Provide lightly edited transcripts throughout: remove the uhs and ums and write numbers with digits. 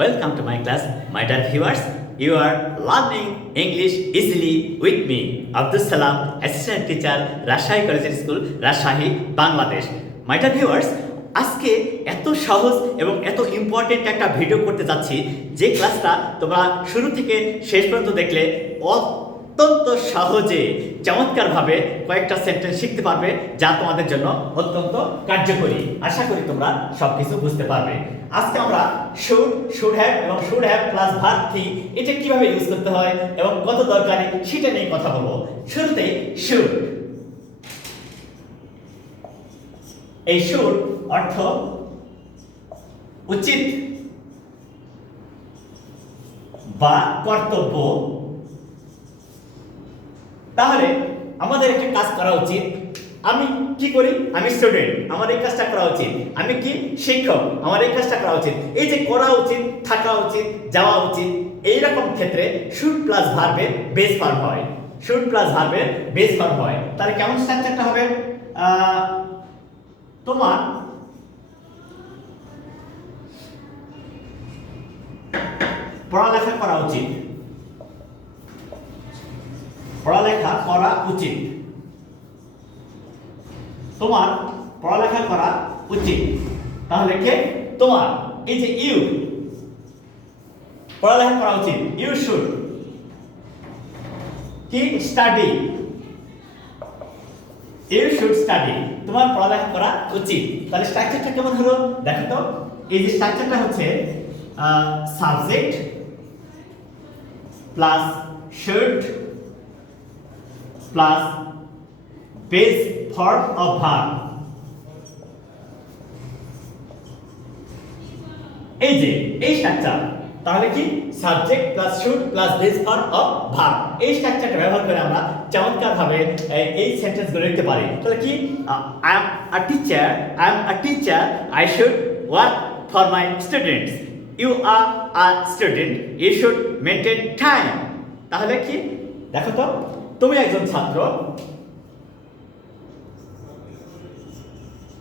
Welcome to my class, my dear viewers. You are learning English easily with me, Abdus Salam, Assistant Teacher, Rajshahi Collegiate School, Rajshahi, Bangladesh. My dear viewers, আজকে এত সহজ এবং এত important একটা video করতে যাচ্ছি যে ক্লাসটা তোমরা শুরু থেকে শেষ পর্যন্ত দেখলে অত্যন্ত সহজে চমৎকারভাবে কয়েকটা সেন্টেন্স শিখতে পারবে যা তোমাদের জন্য অত্যন্ত কার্যকরী। আশা করি তোমরা সবকিছু বুঝতে পারবে। আজকে আমরা শুড হ্যাভ এবং শুড হ্যাভ প্লাস ভার্ব থি এটা কিভাবে ইউজ করতে হয় এবং কত দরকারি সেটা নিয়ে কথা বলবো। শুরুতেই শুড। এই শুড অর্থ উচিত বা কর্তব্য। তাহলে আমাদের একটা কাজ করা উচিত। আমি কি করি? আমি স্টুডেন্ট, আমার এই কাজটা করা উচিত। আমি কি শিক্ষক, আমার এই কাজটা করা উচিত। এই যে করা উচিত, থাকা উচিত, যাওয়া উচিত, এইরকম ক্ষেত্রে শুড প্লাস ভার্বের বেস ভার্ব হয়। শুড প্লাস ভার্বের বেস ভার্ব হয়। তাহলে কেমন স্ট্রাকচারটা হবে? তোমার পড়ালেখা করা উচিত। পড়ালেখা করা উচিত। তোমার পড়ালেখা করা উচিত। তাহলে কে? তোমার। এই যে ইউ, পড়ালেখা করা উচিত। ইউ শুড কি স্টাডি। You should study. তোমার পড়ালেখা করা উচিত। তাহলে স্ট্রাকচারটা কেমন হলো দেখো তো। এই যে স্ট্রাকচারটা হচ্ছে subject plus should plus base form of verb. এই যে এই স্ট্রাকচার, তাহলে কি subject plus should plus base form of verb, এই স্ট্রাকচারটা ব্যবহার করে আমরা চমৎকার ভাবে এই সেন্টেন্সগুলো লিখতে পারি। তাহলে কি I am a teacher I should work for my students. You are a student, you should maintain time. তাহলে কি দেখো তো, তুমি একজন ছাত্র,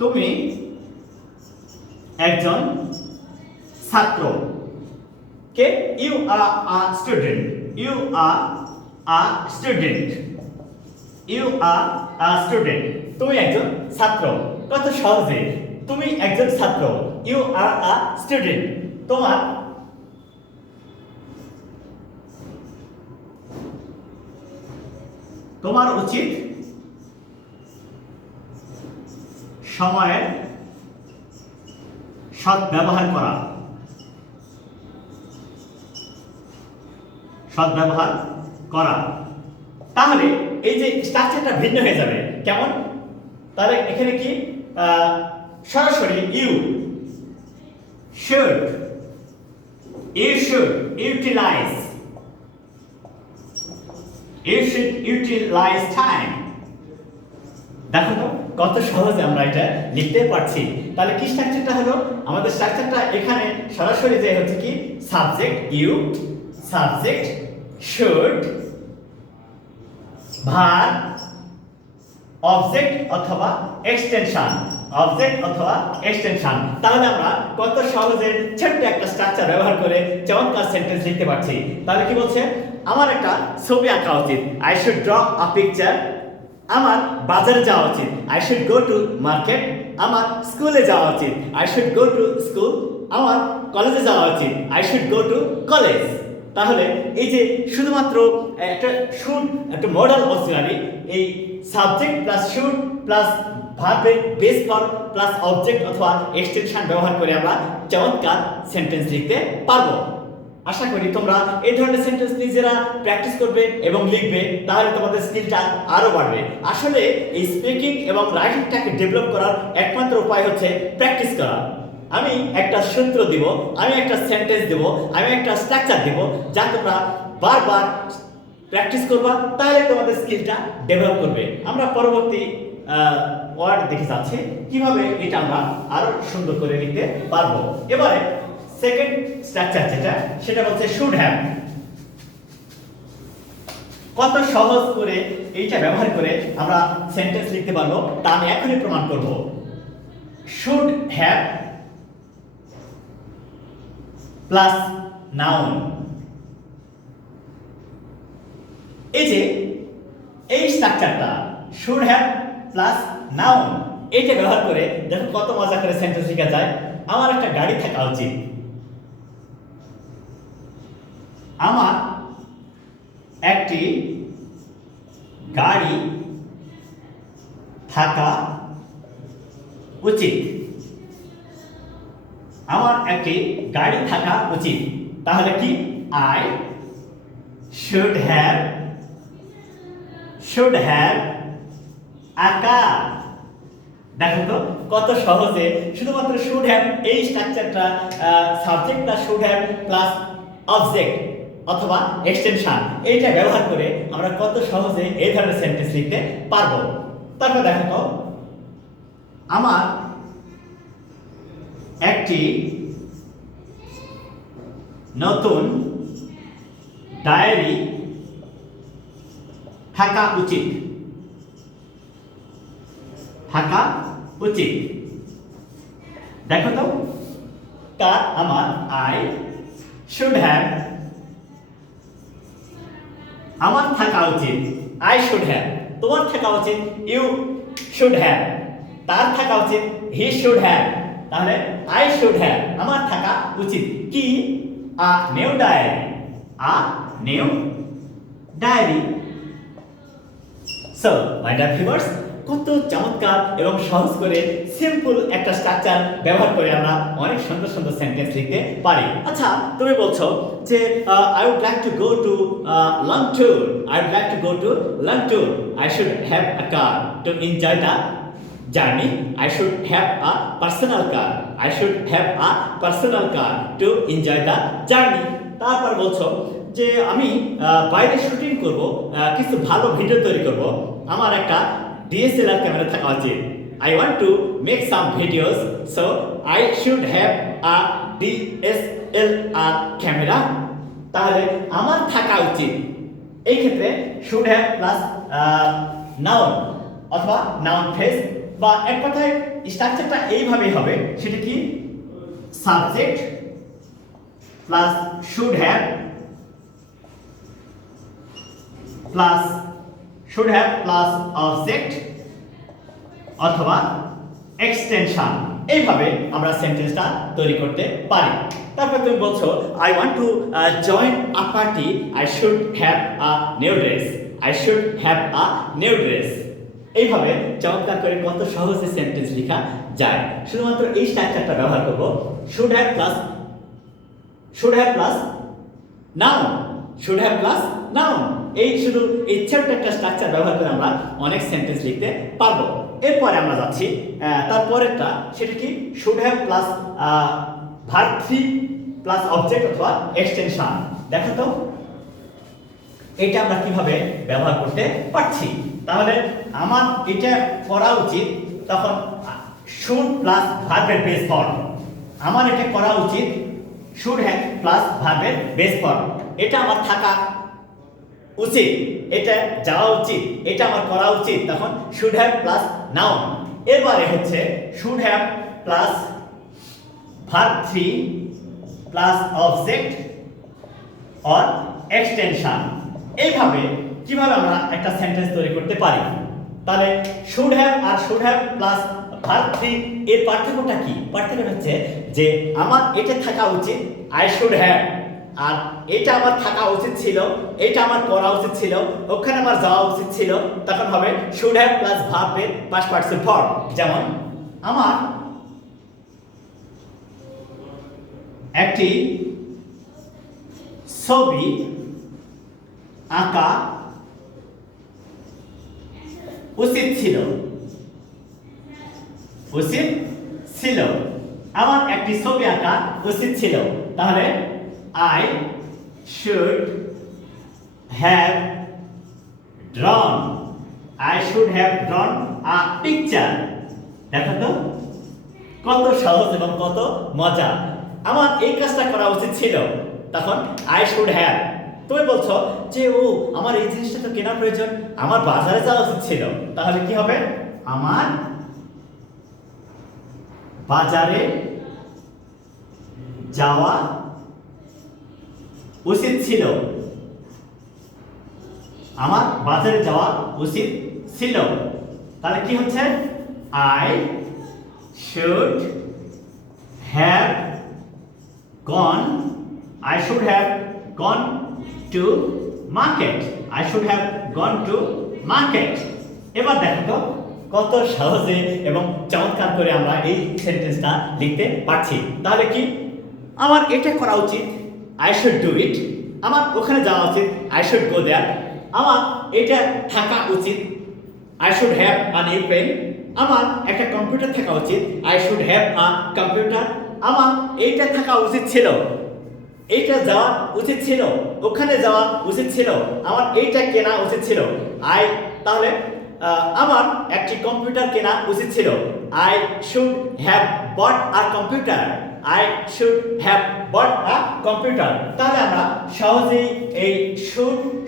তুমি একজন ছাত্র। কে? You are a student. You are a student. You are a student. তুমি একজন ছাত্র। কত সহজে, তুমি একজন ছাত্র। You are a student. তোমার উচিত সময়ের সদ্ব্যবহার করা। সদ্ব্যবহার করা। তাহলে এই যে স্ট্রাকচারটা ভিন্ন হয়ে যাবে। কেমন? তাহলে এখানে কি সরাসরি ইউ শুড ইউটিলাইজ টাইম। দেখো তো কত সহজে আমরা এটা লিখতে পারছি। তাহলে কি স্ট্রাকচারটা হলো? আমাদের স্ট্রাকচারটা এখানে সরাসরি যে হচ্ছে কি subject you, subject should, verb, object অথবা এক্সটেনশন। অবজেক্ট অথবা এক্সটেনশন। তাহলে আমরা কত সহজে ছোট্ট একটা স্ট্রাকচার ব্যবহার করে চমৎকার সেন্টেন্স লিখতে পারছি। তাহলে কি বলছে? আমার একটা ছবি আঁকা উচিত। I should draw a picture. আমার বাজারে যাওয়া উচিত। I should go to market. আমার স্কুলে যাওয়া উচিত। I should go to school. আমার কলেজে যাওয়া উচিত। I should go to college. তাহলে এই যে শুধুমাত্র একটা মডেল অক্সিলারি, এই সাবজেক্ট প্লাস শুড প্লাস ভার্বের বেস ফর্ম প্লাস অবজেক্ট অথবা এক্সটেনশন ব্যবহার করে আমরা চমৎকার সেন্টেন্স লিখতে পারবো। আশা করি তোমরা এই ধরনের সেন্টেন্স নিজেরা প্র্যাকটিস করবে এবং লিখবে, তাহলে তোমাদের স্কিলটা আরো বাড়বে। আসলে এই স্পিকিং এবং রাইটিংটাকে ডেভেলপ করার একমাত্র উপায় হচ্ছে প্র্যাকটিস করা। আমি একটা সূত্র দিব, আমি একটা সেন্টেন্স দেব, আমি একটা স্ট্রাকচার দেব, যা তোমরা বারবার প্র্যাকটিস করবা, তাহলে তোমাদের স্কিলটা ডেভেলপ করবে। আমরা পরবর্তী ওয়ার্ড দেখে যাচ্ছি কিভাবে এটা আমরা আরো সুন্দর করে লিখতে পারবো। এবারে সেকেন্ড স্ট্রাকচার সেটা হচ্ছে শুড হ্যাভ। কত সহজ করে এইটা ব্যবহার করে আমরা সেন্টেন্স লিখতে পারবো তা আমি এখনই প্রমাণ করব। Should have plus noun. এই যে এই স্ট্রাকচারটা শুড হ্যাভ প্লাস নাউন, এটা ব্যবহার করে দেখো কত মজা করে সেন্টেন্স লেখা যায়। আমার একটা গাড়ি থাকা উচিত। আমার একটি গাড়ি থাকা উচিত। আমার একটি গাড়ি থাকা উচিত। তাহলে কি? আই শুড হ্যাভ আ কার। দেখো তো কত সহজে শুধুমাত্র শুড হ্যাভ এই স্ট্রাকচারটা, সাবজেক্টটা শুড হ্যাভ প্লাস অবজেক্ট অথবা এক্সটেনশন, এইটা ব্যবহার করে আমরা কত সহজে এই ধরনের সেন্টেন্স লিখতে পারবো। তারপর দেখো তো, আমার একটি নতুন ডায়েরি থাকা উচিত। দেখো তো কার? আমার আই শুড হ্যাভ, আমার থাকা উচিত আই শুড হ্যাভ, তোমার থাকা উচিত ইউ শুড হ্যাভ, তার থাকা উচিত হি শুড হ্যাভ। তাহলে আই শুড হ্যাভ, আমার থাকা উচিত কি? A new diary. So my dear viewers, কত চমৎকার এবং সহজ করে সিম্পল একটা স্ট্রাকচার ব্যবহার করে আমরা অনেক সুন্দর সুন্দর সেন্টেন্স লিখতে পারি। আচ্ছা, তুমি বলছো যে I would like to go to long tour, I should have a car to enjoy the journey, I should have a personal car to enjoy the journey. তারপর বলছো যে আমি বাইরে শুটিং করব, কিছু ভালো ভিডিও তৈরি করব, আমার একটা DSLR ক্যামেরা থাকা উচিত। I want to make some videos, so I should have a DSLR camera. তাহলে আমার থাকা উচিত, এই ক্ষেত্রে শুড হ্যাভ প্লাস নাউন অথবা নাউন ফ্রেজ, বা এক কথায় স্ট্রাকচারটা এইভাবেই হবে। সেটা কি? Subject plus should have plus object অথবা এক্সটেনশন, এইভাবে আমরা সেন্টেন্সটা তৈরি করতে পারি। তারপর তুমি বলছো I want to join a party, I should have a new dress. এইভাবে চমৎকার করে কত সহজে সেন্টেন্স লেখা যায়। শুধুমাত্র এই স্ট্রাকচারটা ব্যবহার করব, শুড হ্যাভ প্লাস নাউন। এই শুধু এই ছোট্ট একটা স্ট্রাকচার ব্যবহার করে আমরা অনেক সেন্টেন্স লিখতে পারবো। এরপরে আমরা যাচ্ছি তারপরেরটা, সেটা কি? Should have plus verb 3 plus object অথবা এক্সটেনশন। দেখো তো এটা আমরা কিভাবে ব্যবহার করতে পারছি। তাহলে আমার এটা করা উচিত, তখন শুড প্লাস ভার্বের বেস ফর্ম। আমার এটা করা উচিত, শুড হ্যাভ প্লাস ভার্বের বেস ফর্ম। এটা আমার থাকা উচিত, এটা যাওয়া উচিত, এটা আমার করা উচিত, তখন শুড হ্যাভ প্লাস নাউন। এরপরে হচ্ছে should have plus verb 3 plus object or extension. এইভাবে কিভাবে আমরা একটা সেন্টেন্স তৈরি করতে পারি। তাহলে শুড হ্যাভ আর শুড হ্যাভ প্লাস ভার্ব 3 এর পার্থক্যটা কি? পার্থক্য হচ্ছে যে আমার এটা থাকা উচিত আই শুড হ্যাভ, আর এটা আমার থাকা উচিত ছিল, এটা আমার করা উচিত ছিল, ওখানে আমার যাওয়া উচিত ছিল, তখন হবে শুড হ্যাভ প্লাস ভার্বের পাস্ট পার্টিসিপল ফর্ম। যেমন আমার একটি ছবি আঁকা উচিত ছিল, আমার একটি ছবি আঁকা উচিত ছিল। তাহলে I should have drawn a picture। দেখো তো কত সহজ এবং কত মজা। আমার এই কাজটা করা উচিত ছিল, তখন I should have। তুমি বলছো যে আমার এই জিনিসটা তো কেনা প্রয়োজন, আমার বাজারে যাওয়া উচিত ছিল, তাহলে কি হবে? আমার বাজারে যাওয়া উচিত ছিল, আমার বাজারে যাওয়া উচিত ছিল। তাহলে কি হচ্ছে? I should have gone, I should have gone to market, I should have gone to market। এবার দেখো তো কত সহজে এবং চমৎকার করে আমরা এই সেন্টেন্সটা লিখতে পারছি। তাহলে কি আমার এটা করা উচিত, I should do it, আমার ওখানে যাওয়া উচিত, I should go there, আমার এটা থাকা উচিত, I should have an airplane, আমার একটা কম্পিউটার থাকা উচিত, I should have a computer, আমার এইটা থাকা উচিত ছিল, এইটা যাওয়া উচিত ছিল, ওখানে যাওয়া উচিত ছিল, আমার এইটা কেনা উচিত ছিল, তাহলে আমার একটি কম্পিউটার কেনা উচিত ছিল, I should have bought a computer, I should have bought a computer। তাহলে আমরা সহজেই এই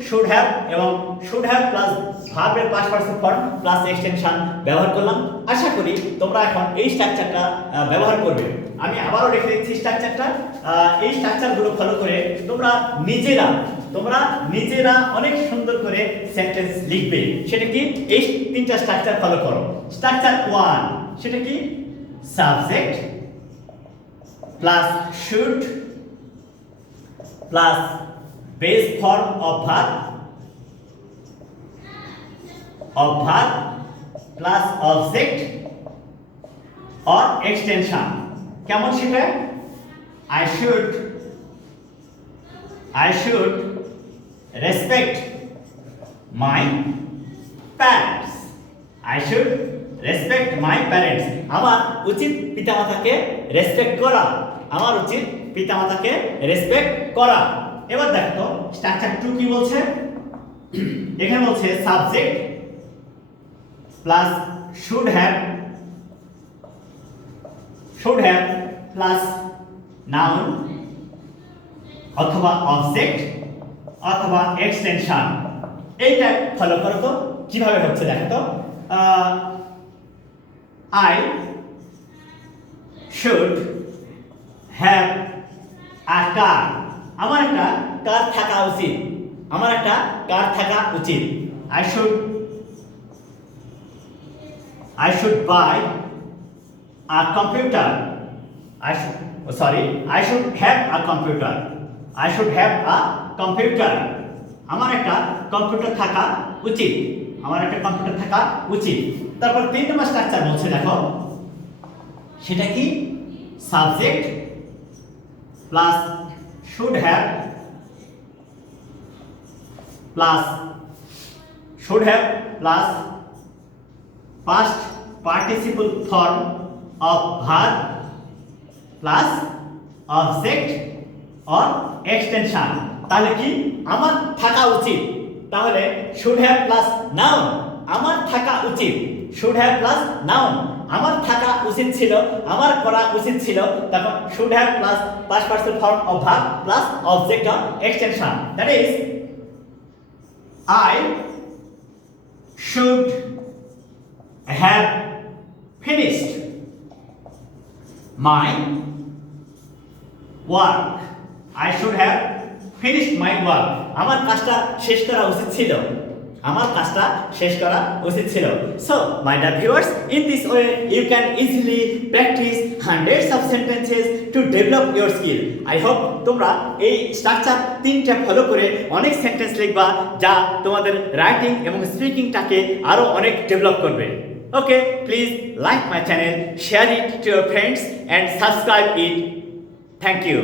should have এবং should have প্লাস ভার্বের past participle form plus extension ব্যবহার করলাম। আশা করি তোমরা এখন এই স্ট্রাকচারটা ব্যবহার করবে। আমি আবারও রেখে দিচ্ছি স্ট্রাকচারটা। এই স্ট্রাকচারগুলো ফলো করে তোমরা নিজেরা অনেক সুন্দর করে সেন্টেন্স লিখবে। সেটা কি? এই তিনটা স্ট্রাকচার ফলো করো। স্ট্রাকচার 1 সেটা কি? Subject plus should plus base form of verb plus object or extension. কেমন সেটা? I should respect my parents, I should respect my parents, আমার উচিত পিতামাতাকে রেসপেক্ট করা, আমার উচিত পিতামাতাকে রেসপেক্ট করা। এবার দেখো স্ট্রাকচার 2 কি বলছে। এখানে বলছে subject plus should have plus noun অথবা অবজেক্ট অথবা এক্সটেনশন। এইটা ফলো করো তো কিভাবে হচ্ছে দেখো তো। I should have a car, আমার একটা কার থাকা উচিত, আমার একটা কার থাকা উচিত। I should buy a computer, I should have a computer, I should have a computer, আমার একটা কম্পিউটার থাকা উচিত, আমার একটা কম্পিউটার থাকা উচিত। তারপর 3 নম্বর স্ট্রাকচার বলছে দেখো সেটা কি? Subject plus should have plus past participle form of verb plus object or extension. তাহলে কি? আমার থাকা উচিত, তাহলে should have প্লাস নাউন, আমার থাকা উচিত, should have প্লাস নাউন, আমার থাকা উচিত ছিল, আমার করা উচিত ছিল, তখন should have plus past participle form of verb plus object or extension. That is I should have finished my work, I should have finished my work, আমার কাজটা শেষ করা উচিত ছিল, আমার কাজটা শেষ করা উচিত ছিল। So my dear viewers, in this way you can easily practice hundreds of sentences to develop your skill. I hope তোমরা এই স্ট্রাকচার 3টা ফলো করে অনেক সেন্টেন্স লিখবা যা তোমাদের রাইটিং এবং স্পিকিংটাকে আরো অনেক ডেভেলপ করবে। Okay, please like my channel, share it to your friends and subscribe it. Thank you.